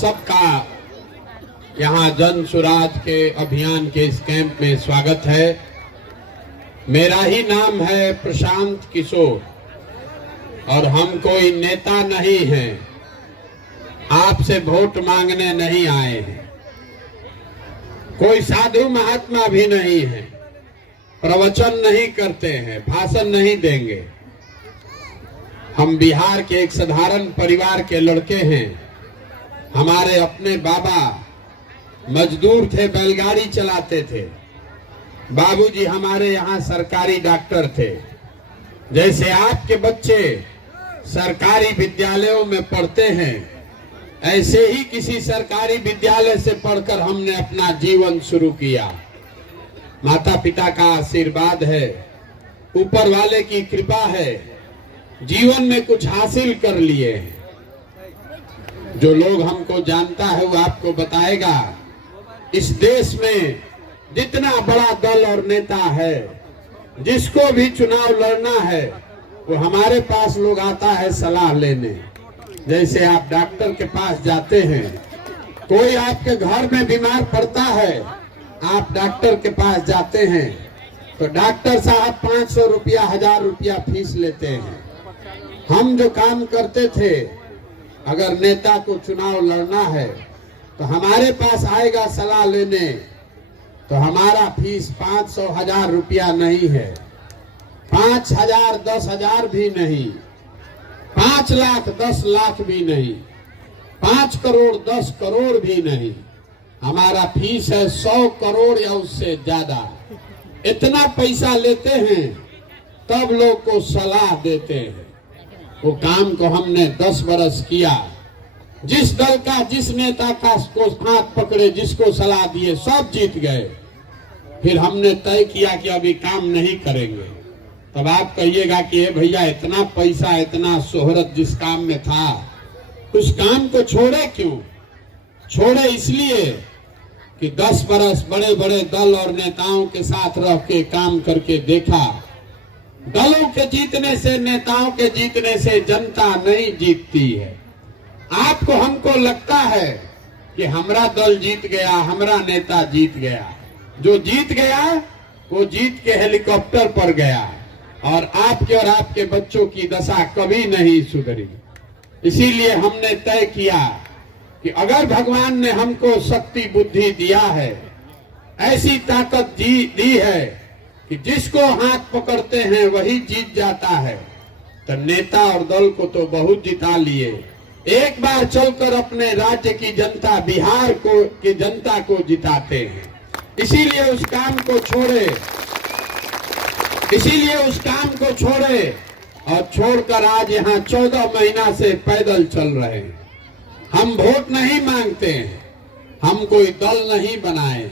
सबका यहाँ जन सुराज के अभियान के इस कैंप में स्वागत है। मेरा ही नाम है प्रशांत किशोर और हम कोई नेता नहीं हैं, आपसे वोट मांगने नहीं आए हैं, कोई साधु महात्मा भी नहीं है, प्रवचन नहीं करते हैं, भाषण नहीं देंगे। हम बिहार के एक साधारण परिवार के लड़के हैं। हमारे अपने बाबा मजदूर थे, बैलगाड़ी चलाते थे। बाबूजी हमारे यहाँ सरकारी डॉक्टर थे। जैसे आपके बच्चे सरकारी विद्यालयों में पढ़ते हैं, ऐसे ही किसी सरकारी विद्यालय से पढ़कर हमने अपना जीवन शुरू किया। माता पिता का आशीर्वाद है, ऊपर वाले की कृपा है, जीवन में कुछ हासिल कर लिए। जो लोग हमको जानता है वो आपको बताएगा, इस देश में जितना बड़ा दल और नेता है, जिसको भी चुनाव लड़ना है वो हमारे पास लोग आता है सलाह लेने। जैसे आप डॉक्टर के पास जाते हैं, कोई आपके घर में बीमार पड़ता है, आप डॉक्टर के पास जाते हैं तो डॉक्टर साहब 500 रुपया 1000 रुपया फीस लेते हैं। हम जो काम करते थे, अगर नेता को चुनाव लड़ना है तो हमारे पास आएगा सलाह लेने, तो हमारा फीस 500 1000 रुपया नहीं है, 5000 10,000 भी नहीं, 5 लाख 10 लाख भी नहीं, 5 करोड़ 10 करोड़ भी नहीं। हमारा फीस है 100 करोड़ या उससे ज्यादा। इतना पैसा लेते हैं तब लोग को सलाह देते हैं। वो काम को हमने 10 बरस किया। जिस दल का, जिस नेता का को हाथ पकड़े, जिसको सलाह दिए, सब जीत गए। फिर हमने तय किया कि अभी काम नहीं करेंगे। तब आप कहिएगा कि ये भैया इतना पैसा, इतना शोहरत जिस काम में था, उस काम को छोड़े क्यों? छोड़े इसलिए कि 10 बरस बड़े बड़े दल और नेताओं के साथ रह के काम करके देखा। दलों के जीतने से, नेताओं के जीतने से जनता नहीं जीतती है। आपको हमको लगता है कि हमारा दल जीत गया, हमारा नेता जीत गया। जो जीत गया वो जीत के हेलीकॉप्टर पर गया और आपके और आपके बच्चों की दशा कभी नहीं सुधरी। इसीलिए हमने तय किया कि अगर भगवान ने हमको शक्ति बुद्धि दिया है, ऐसी ताकत दी है कि जिसको हाथ पकड़ते हैं वही जीत जाता है, तो नेता और दल को तो बहुत जिता लिए। एक बार चलकर अपने राज्य की जनता, बिहार की जनता को जिताते हैं। इसीलिए उस काम को छोड़े और छोड़कर आज यहाँ 14 महीना से पैदल चल रहे हैं। हम वोट नहीं मांगते हैं, हम कोई दल नहीं बनाए।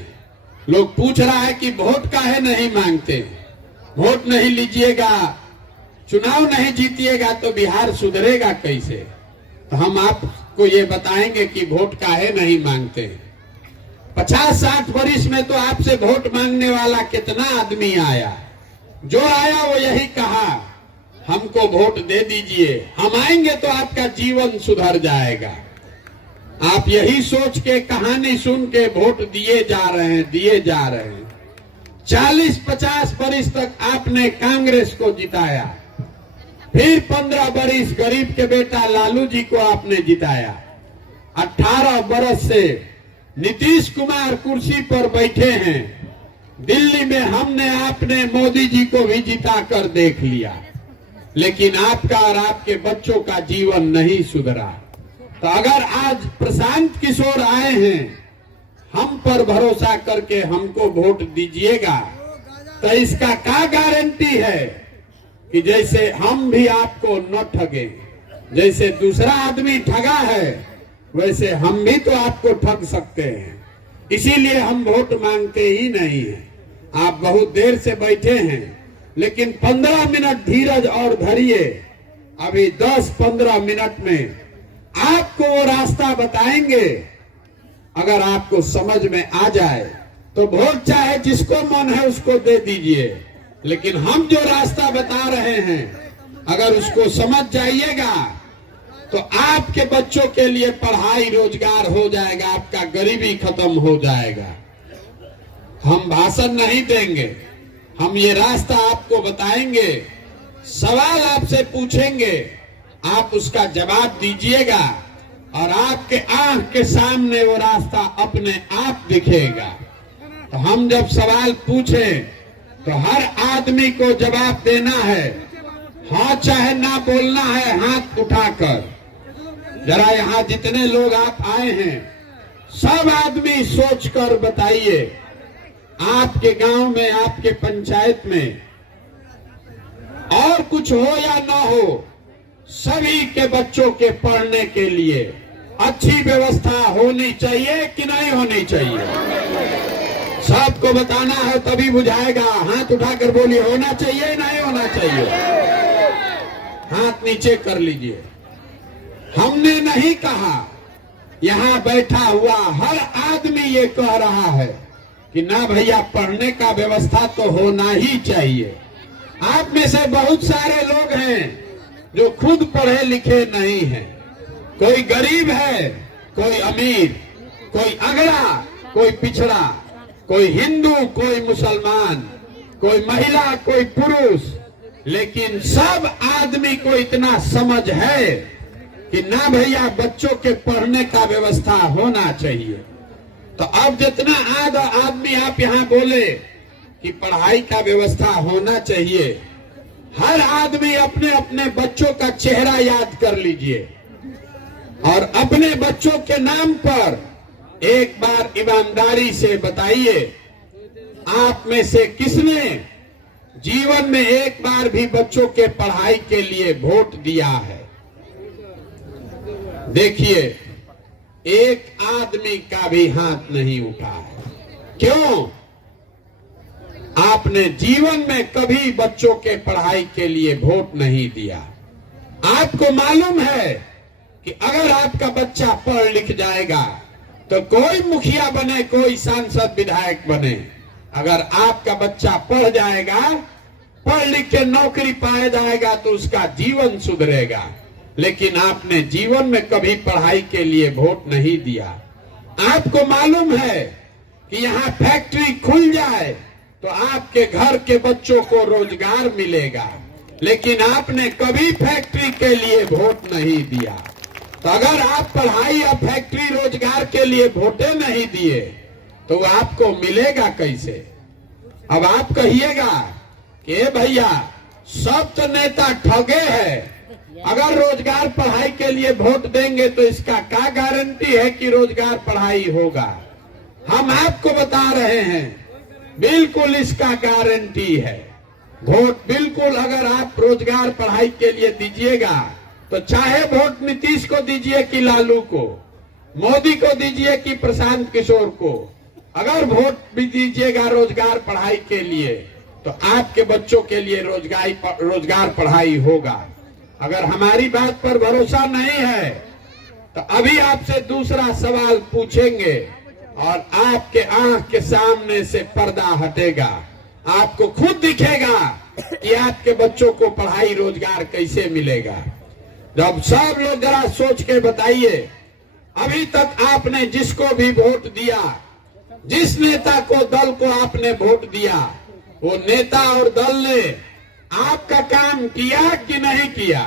लोग पूछ रहा है कि वोट काहे नहीं मांगते? वोट नहीं लीजिएगा, चुनाव नहीं जीतिएगा तो बिहार सुधरेगा कैसे? तो हम आपको ये बताएंगे कि वोट काहे नहीं मांगते। 50-60 वर्ष में तो आपसे वोट मांगने वाला कितना आदमी आया। जो आया वो यही कहा, हमको वोट दे दीजिए, हम आएंगे तो आपका जीवन सुधर जाएगा। आप यही सोच के, कहानी सुन के वोट दिए जा रहे हैं। 40-50 वर्ष तक आपने कांग्रेस को जिताया, फिर 15 वर्ष गरीब के बेटा लालू जी को आपने जिताया। 18 वर्ष से नीतीश कुमार कुर्सी पर बैठे हैं। दिल्ली में हमने, आपने मोदी जी को भी जिता कर देख लिया, लेकिन आपका और आपके बच्चों का जीवन नहीं सुधरा। तो अगर आज प्रशांत किशोर आए हैं, हम पर भरोसा करके हमको वोट दीजिएगा, तो इसका क्या गारंटी है कि जैसे हम भी आपको न ठगे, जैसे दूसरा आदमी ठगा है वैसे हम भी तो आपको ठग सकते हैं। इसीलिए हम वोट मांगते ही नहीं हैं। आप बहुत देर से बैठे हैं, लेकिन 15 मिनट धीरज और धरिए। अभी 10-15 मिनट में आपको वो रास्ता बताएंगे। अगर आपको समझ में आ जाए तो वोट चाहे जिसको मन है उसको दे दीजिए, लेकिन हम जो रास्ता बता रहे हैं अगर उसको समझ जाइएगा तो आपके बच्चों के लिए पढ़ाई रोजगार हो जाएगा, आपका गरीबी खत्म हो जाएगा। हम भाषण नहीं देंगे, हम ये रास्ता आपको बताएंगे, सवाल आपसे पूछेंगे, आप उसका जवाब दीजिएगा और आपके आंख के सामने वो रास्ता अपने आप दिखेगा। तो हम जब सवाल पूछें तो हर आदमी को जवाब देना है, हाँ चाहे ना बोलना है हाथ उठाकर। जरा यहाँ जितने लोग आप आए हैं सब आदमी सोचकर बताइए, आपके गांव में, आपके पंचायत में और कुछ हो या ना हो, सभी के बच्चों के पढ़ने के लिए अच्छी व्यवस्था होनी चाहिए कि नहीं होनी चाहिए? सबको बताना है तभी बुझाएगा। हाथ उठाकर बोलिए, होना चाहिए नहीं होना चाहिए? हाथ नीचे कर लीजिए। हमने नहीं कहा, यहाँ बैठा हुआ हर आदमी ये कह रहा है कि ना भैया पढ़ने का व्यवस्था तो होना ही चाहिए। आप में से बहुत सारे लोग हैं जो खुद पढ़े लिखे नहीं हैं। कोई गरीब है, कोई अमीर, कोई अगड़ा, कोई पिछड़ा, कोई हिंदू, कोई मुसलमान, कोई महिला, कोई पुरुष, लेकिन सब आदमी को इतना समझ है कि ना भैया बच्चों के पढ़ने का व्यवस्था होना चाहिए। तो अब जितना आदमी आप यहाँ बोले कि पढ़ाई का व्यवस्था होना चाहिए, हर आदमी अपने अपने बच्चों का चेहरा याद कर लीजिए और अपने बच्चों के नाम पर एक बार ईमानदारी से बताइए, आप में से किसने जीवन में एक बार भी बच्चों के पढ़ाई के लिए वोट दिया है? देखिए, एक आदमी का भी हाथ नहीं उठा है। क्यों? आपने जीवन में कभी बच्चों के पढ़ाई के लिए वोट नहीं दिया। आपको मालूम है कि अगर आपका बच्चा पढ़ लिख जाएगा तो कोई मुखिया बने, कोई सांसद विधायक बने, अगर आपका बच्चा पढ़ जाएगा, पढ़ लिख के नौकरी पाया जाएगा तो उसका जीवन सुधरेगा। लेकिन आपने जीवन में कभी पढ़ाई के लिए वोट नहीं दिया। आपको मालूम है कि यहाँ फैक्ट्री खुल जाए तो आपके घर के बच्चों को रोजगार मिलेगा, लेकिन आपने कभी फैक्ट्री के लिए वोट नहीं दिया। तो अगर आप पढ़ाई या फैक्ट्री रोजगार के लिए वोटे नहीं दिए तो आपको मिलेगा कैसे? अब आप कहिएगा कि भैया सब तो नेता ठगे हैं, अगर रोजगार पढ़ाई के लिए वोट देंगे तो इसका क्या गारंटी है कि रोजगार पढ़ाई होगा? हम आपको बता रहे हैं, बिल्कुल इसका गारंटी है। वोट बिल्कुल अगर आप रोजगार पढ़ाई के लिए दीजिएगा तो चाहे वोट नीतीश को दीजिए कि लालू को, मोदी को दीजिए कि प्रशांत किशोर को, अगर वोट भी दीजिएगा रोजगार पढ़ाई के लिए तो आपके बच्चों के लिए रोजगार पढ़ाई होगा। अगर हमारी बात पर भरोसा नहीं है तो अभी आपसे दूसरा सवाल पूछेंगे और आपके आंख के सामने से पर्दा हटेगा, आपको खुद दिखेगा कि आपके बच्चों को पढ़ाई रोजगार कैसे मिलेगा। जब सब लोग जरा सोच के बताइए, अभी तक आपने जिसको भी वोट दिया, जिस नेता को, दल को आपने वोट दिया, वो नेता और दल ने आपका काम किया कि नहीं किया?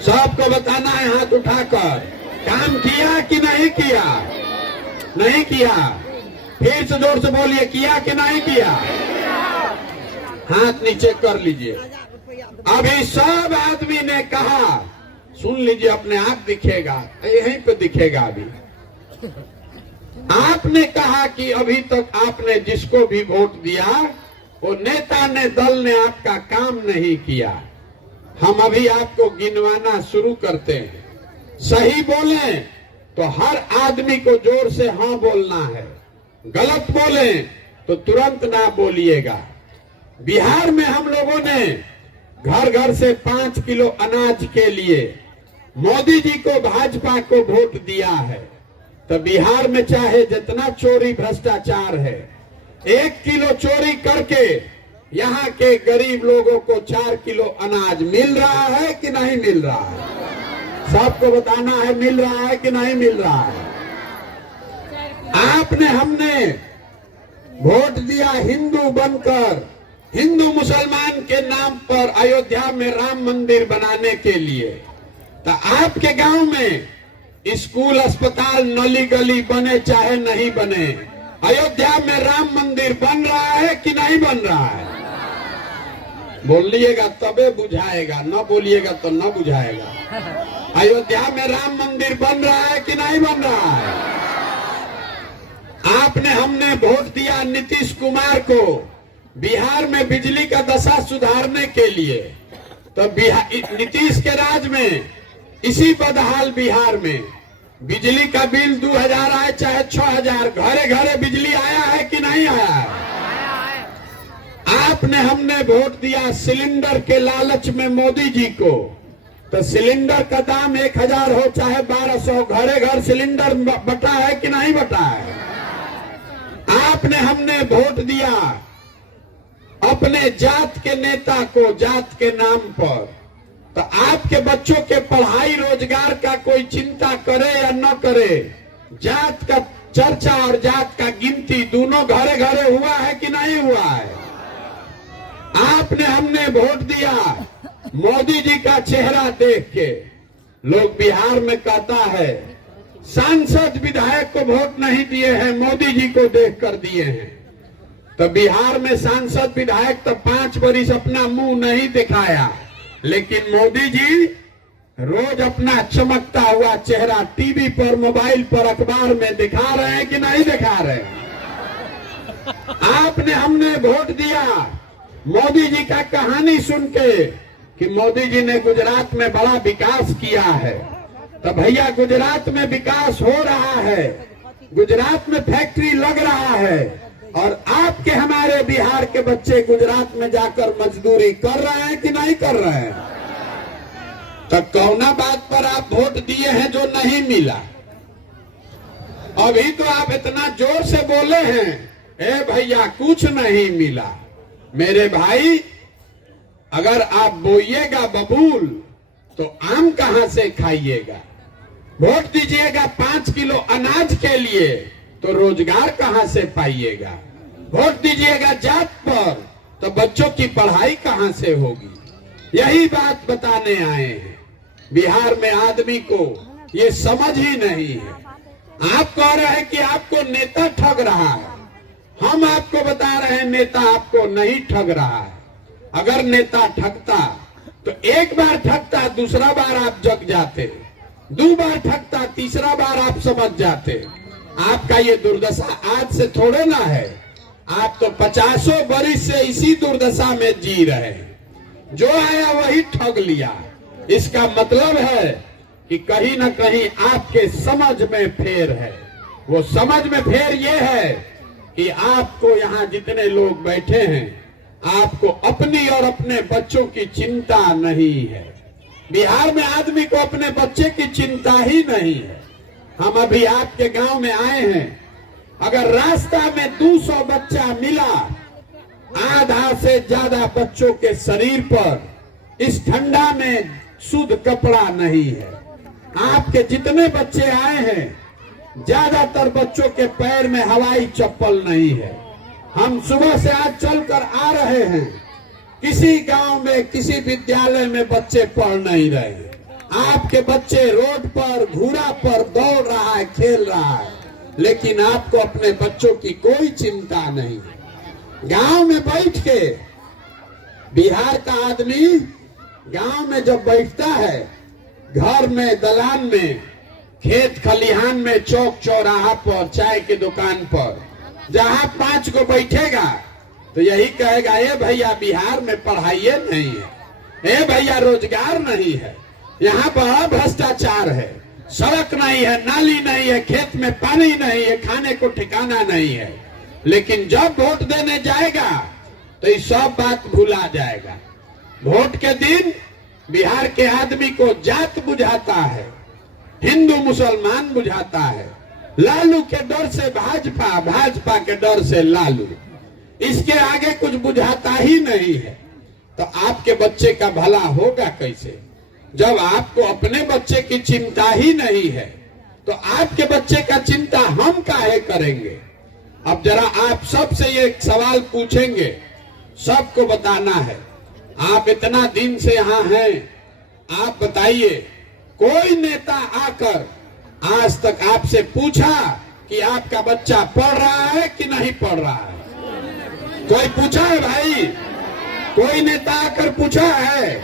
सबको बताना है हाथ उठाकर, काम किया कि नहीं किया? नहीं किया। फिर से जोर से बोलिए, किया कि नहीं किया? हाथ नीचे कर लीजिए। अभी सब आदमी ने कहा, सुन लीजिए, अपने आप दिखेगा, यहीं पे दिखेगा। अभी आपने कहा कि अभी तक आपने जिसको भी वोट दिया वो नेता ने, दल ने आपका काम नहीं किया। हम अभी आपको गिनवाना शुरू करते हैं। सही बोले तो हर आदमी को जोर से हाँ बोलना है, गलत बोले तो तुरंत ना बोलिएगा। बिहार में हम लोगों ने घर घर से 5 किलो अनाज के लिए मोदी जी को, भाजपा को वोट दिया है। तो बिहार में चाहे जितना चोरी भ्रष्टाचार है, 1 किलो चोरी करके यहाँ के गरीब लोगों को 4 किलो अनाज मिल रहा है कि नहीं मिल रहा है? सबको बताना है मिल रहा है कि नहीं मिल रहा है। आपने हमने वोट दिया हिंदू बनकर, हिंदू मुसलमान के नाम पर अयोध्या में राम मंदिर बनाने के लिए। तो आपके गांव में स्कूल, अस्पताल, नली गली बने चाहे नहीं बने, अयोध्या में राम मंदिर बन रहा है कि नहीं बन रहा है? बोलिएगा तबे बुझाएगा, न बोलिएगा तो न बुझाएगा। अयोध्या में राम मंदिर बन रहा है कि नहीं बन रहा है? आपने हमने वोट दिया नीतीश कुमार को बिहार में बिजली का दशा सुधारने के लिए। तो नीतीश के राज में इसी बदहाल बिहार में बिजली का बिल 2000 आए चाहे 6000, घरे घरे बिजली आया है कि नहीं आया है? आपने हमने वोट दिया सिलेंडर के लालच में मोदी जी को। तो सिलेंडर का दाम 1000 हो चाहे 1200, घरे घर सिलेंडर बटा है कि नहीं बटा है? आपने हमने वोट दिया अपने जात के नेता को जात के नाम पर। तो आपके बच्चों के पढ़ाई रोजगार का कोई चिंता करे या न करे, जात का चर्चा और जात का गिनती दोनों घरे घरे हुआ है कि नहीं हुआ है? आपने हमने वोट दिया मोदी जी का चेहरा देख के। लोग बिहार में कहता है सांसद विधायक को वोट नहीं दिए हैं, मोदी जी को देख कर दिए हैं। तो बिहार में सांसद विधायक तो 5 वर्ष अपना मुंह नहीं दिखाया, लेकिन मोदी जी रोज अपना चमकता हुआ चेहरा टीवी पर, मोबाइल पर, अखबार में दिखा रहे हैं कि नहीं दिखा रहे? आपने हमने वोट दिया मोदी जी का कहानी सुन के कि मोदी जी ने गुजरात में बड़ा विकास किया है। तो भैया गुजरात में विकास हो रहा है, गुजरात में फैक्ट्री लग रहा है, और आपके हमारे बिहार के बच्चे गुजरात में जाकर मजदूरी कर रहे हैं कि नहीं कर रहे हैं? तो कौना बात पर आप वोट दिए हैं जो नहीं मिला? अभी तो आप इतना जोर से बोले हैं ए भैया कुछ नहीं मिला। मेरे भाई अगर आप बोइएगा बबूल तो आम कहां से खाइएगा? वोट दीजिएगा 5 किलो अनाज के लिए तो रोजगार कहां से पाइएगा? वोट दीजिएगा जात पर तो बच्चों की पढ़ाई कहां से होगी? यही बात बताने आए हैं। बिहार में आदमी को ये समझ ही नहीं है। आप कह रहे हैं कि आपको नेता ठग रहा है, हम आपको बता रहे हैं नेता आपको नहीं ठग रहा है। अगर नेता ठगता तो एक बार ठगता, दूसरा बार आप जग जाते, 2 बार ठगता, तीसरा बार आप समझ जाते। आपका ये दुर्दशा आज से थोड़े ना है, आप तो 50 वर्ष से इसी दुर्दशा में जी रहे हैं। जो आया वही ठग लिया। इसका मतलब है कि कहीं ना कहीं आपके समझ में फेर है। वो समझ में फेर ये है कि आपको यहाँ जितने लोग बैठे हैं, आपको अपनी और अपने बच्चों की चिंता नहीं है। बिहार में आदमी को अपने बच्चे की चिंता ही नहीं है। हम अभी आपके गांव में आए हैं, अगर रास्ता में 200 बच्चा मिला, आधा से ज्यादा बच्चों के शरीर पर इस ठंडा में शुद्ध कपड़ा नहीं है। आपके जितने बच्चे आए हैं, ज्यादातर बच्चों के पैर में हवाई चप्पल नहीं है। हम सुबह से आज चलकर आ रहे हैं, किसी गांव में किसी विद्यालय में बच्चे पढ़ नहीं रहे। आपके बच्चे रोड पर, घूरा पर दौड़ रहा है, खेल रहा है, लेकिन आपको अपने बच्चों की कोई चिंता नहीं है। गांव में बैठ के बिहार का आदमी गांव में जब बैठता है, घर में, दलान में, खेत खलिहान में, चौक चौराहा पर, चाय की दुकान पर, जहां 5 को बैठेगा तो यही कहेगा ए भैया बिहार में पढ़ाई नहीं है, ए भैया रोजगार नहीं है, यहाँ बड़ा भ्रष्टाचार है, सड़क नहीं है, नाली नहीं है, खेत में पानी नहीं है, खाने को ठिकाना नहीं है। लेकिन जब वोट देने जाएगा तो ये सब बात भुला जाएगा। वोट के दिन बिहार के आदमी को जात बुझाता है, हिंदू मुसलमान बुझाता है, लालू के डर से भाजपा, भाजपा के डर से लालू, इसके आगे कुछ बुझाता ही नहीं है। तो आपके बच्चे का भला होगा कैसे? जब आपको अपने बच्चे की चिंता ही नहीं है तो आपके बच्चे का चिंता हम काहे करेंगे। अब जरा आप सबसे ये सवाल पूछेंगे, सबको बताना है। आप इतना दिन से यहाँ हैं, आप बताइए कोई नेता आकर आज तक आपसे पूछा कि आपका बच्चा पढ़ रहा है कि नहीं पढ़ रहा है? कोई पूछा है भाई? कोई नेता आकर पूछा है?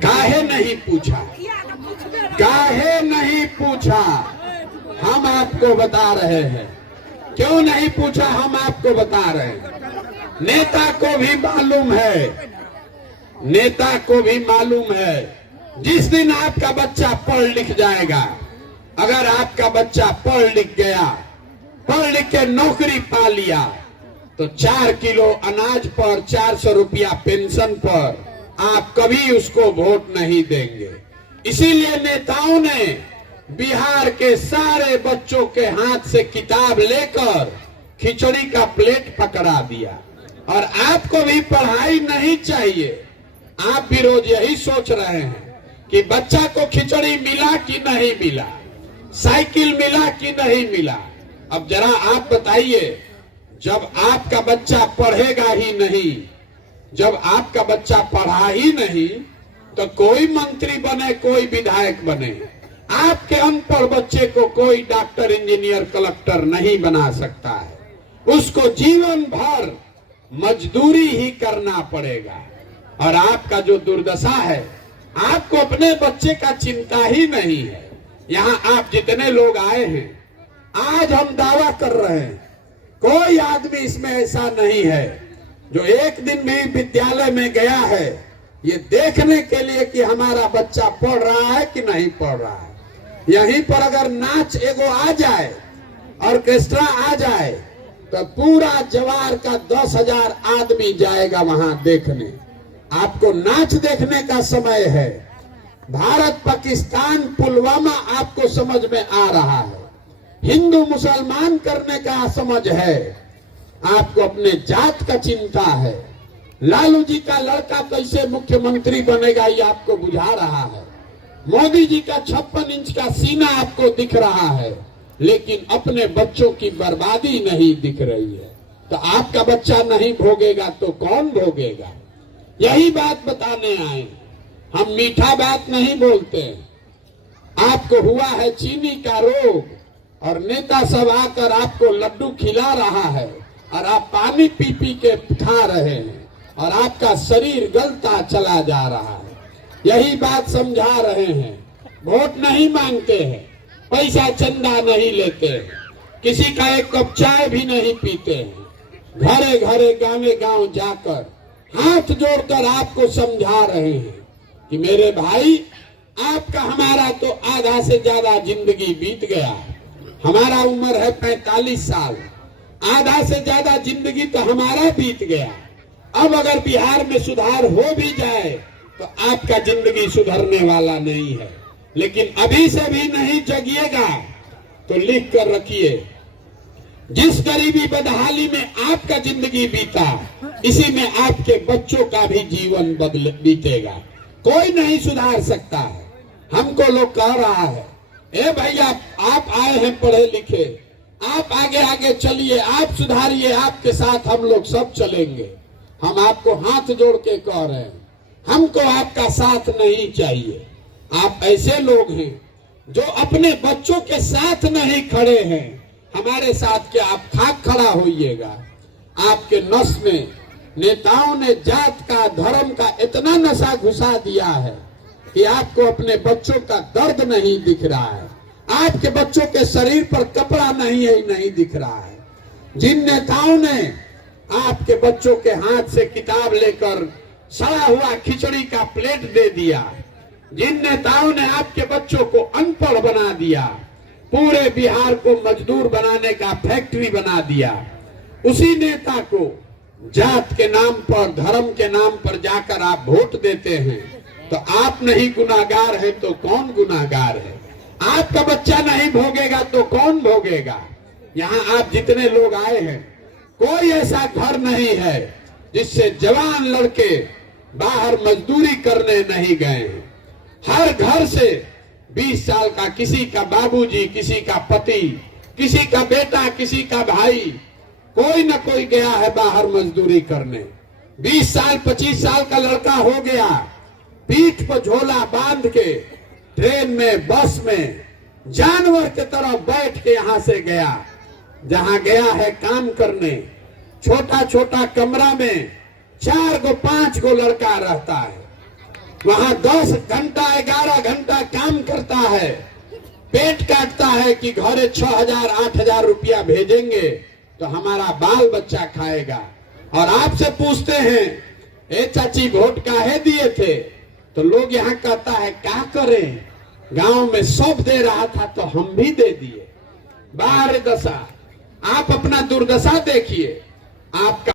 काहे नहीं पूछा? काहे नहीं पूछा? हम आपको बता रहे हैं क्यों नहीं पूछा। हम आपको बता रहे हैं, नेता को भी मालूम है, नेता को भी मालूम है जिस दिन आपका बच्चा पढ़ लिख जाएगा, अगर आपका बच्चा पढ़ लिख गया, पढ़ लिख के नौकरी पा लिया, तो 4 किलो अनाज पर 400 रुपया पेंशन पर आप कभी उसको वोट नहीं देंगे। इसीलिए नेताओं ने बिहार के सारे बच्चों के हाथ से किताब लेकर खिचड़ी का प्लेट पकड़ा दिया। और आपको भी पढ़ाई नहीं चाहिए। आप भी रोज यही सोच रहे हैं कि बच्चा को खिचड़ी मिला कि नहीं मिला, साइकिल मिला कि नहीं मिला। अब जरा आप बताइए, जब आपका बच्चा पढ़ेगा ही नहीं, जब आपका बच्चा पढ़ा ही नहीं, तो कोई मंत्री बने, कोई विधायक बने, आपके अनपढ़ बच्चे को कोई डॉक्टर, इंजीनियर, कलेक्टर नहीं बना सकता है। उसको जीवन भर मजदूरी ही करना पड़ेगा। और आपका जो दुर्दशा है, आपको अपने बच्चे का चिंता ही नहीं है। यहाँ आप जितने लोग आए हैं, आज हम दावा कर रहे हैं कोई आदमी इसमें ऐसा नहीं है जो एक दिन भी विद्यालय में गया है ये देखने के लिए कि हमारा बच्चा पढ़ रहा है कि नहीं पढ़ रहा है। यहीं पर अगर नाच एगो आ जाए, ऑर्केस्ट्रा आ जाए, तो पूरा जवार का 10,000 आदमी जाएगा वहां देखने। आपको नाच देखने का समय है। भारत पाकिस्तान पुलवामा आपको समझ में आ रहा है, हिंदू मुसलमान करने का समझ है, आपको अपने जात का चिंता है। लालू जी का लड़का कैसे मुख्यमंत्री बनेगा ये आपको बुझा रहा है। मोदी जी का 56 इंच का सीना आपको दिख रहा है, लेकिन अपने बच्चों की बर्बादी नहीं दिख रही है। तो आपका बच्चा नहीं भोगेगा तो कौन भोगेगा? यही बात बताने आए। हम मीठा बात नहीं बोलते। आपको हुआ है चीनी का रोग और नेता सब आकर आपको लड्डू खिला रहा है और आप पानी पी पी के खा रहे हैं और आपका शरीर गलता चला जा रहा है। यही बात समझा रहे हैं। वोट नहीं मांगते हैं, पैसा चंदा नहीं लेते हैं, किसी का एक कप चाय भी नहीं पीते हैं। घरे घरे गांवे गांव जाकर हाथ जोड़कर आपको समझा रहे हैं कि मेरे भाई, आपका हमारा तो आधा से ज्यादा जिंदगी बीत गया। हमारा उम्र है 45 साल, आधा से ज्यादा जिंदगी तो हमारा बीत गया। अब अगर बिहार में सुधार हो भी जाए तो आपका जिंदगी सुधरने वाला नहीं है। लेकिन अभी से भी नहीं जगिएगा तो लिख कर रखिए, जिस गरीबी बदहाली में आपका जिंदगी बीता, इसी में आपके बच्चों का भी जीवन बीतेगा। कोई नहीं सुधार सकता है। हमको लोग कह रहा है, ए भैया आप आए हैं पढ़े लिखे, आप आगे आगे चलिए, आप सुधारिए, आपके साथ हम लोग सब चलेंगे। हम आपको हाथ जोड़ के कह रहे हैं, हमको आपका साथ नहीं चाहिए। आप ऐसे लोग हैं जो अपने बच्चों के साथ नहीं खड़े हैं। हमारे साथ क्या आप खाक खड़ा होइएगा। आपके नस में नेताओं ने जात का, धर्म का इतना नशा घुसा दिया है कि आपको अपने बच्चों का दर्द नहीं दिख रहा है। आपके बच्चों के शरीर पर कपड़ा नहीं दिख रहा है। जिन नेताओं ने आपके बच्चों के हाथ से किताब लेकर सड़ा हुआ खिचड़ी का प्लेट दे दिया, जिन नेताओं ने आपके बच्चों को अनपढ़ बना दिया, पूरे बिहार को मजदूर बनाने का फैक्ट्री बना दिया, उसी नेता को जात के नाम पर, धर्म के नाम पर जाकर आप वोट देते हैं। तो आप नहीं गुनाहगार है तो कौन गुनाहगार है? आपका बच्चा नहीं भोगेगा तो कौन भोगेगा? यहाँ आप जितने लोग आए हैं, कोई ऐसा घर नहीं है जिससे जवान लड़के बाहर मजदूरी करने नहीं गए हैं। हर घर से 20 साल का किसी का बाबूजी, किसी का पति, किसी का बेटा, किसी का भाई, कोई न कोई गया है बाहर मजदूरी करने। 20 साल 25 साल का लड़का हो गया, पीठ पर झोला बांध के ट्रेन में, बस में जानवर की तरह बैठ के यहां से गया। जहां गया है काम करने, छोटा छोटा कमरा में 4 गो 5 गो लड़का रहता है। वहां 10 घंटा 11 घंटा काम करता है, पेट काटता है कि घरे 6,000 8,000 रुपया भेजेंगे तो हमारा बाल बच्चा खाएगा। और आपसे पूछते हैं, ए चाची वोट काहे दिए थे? तो लोग यहाँ कहता है क्या करें, गांव में सब दे रहा था तो हम भी दे दिए। बाहर दशा, आप अपना दुर्दशा देखिए। आपका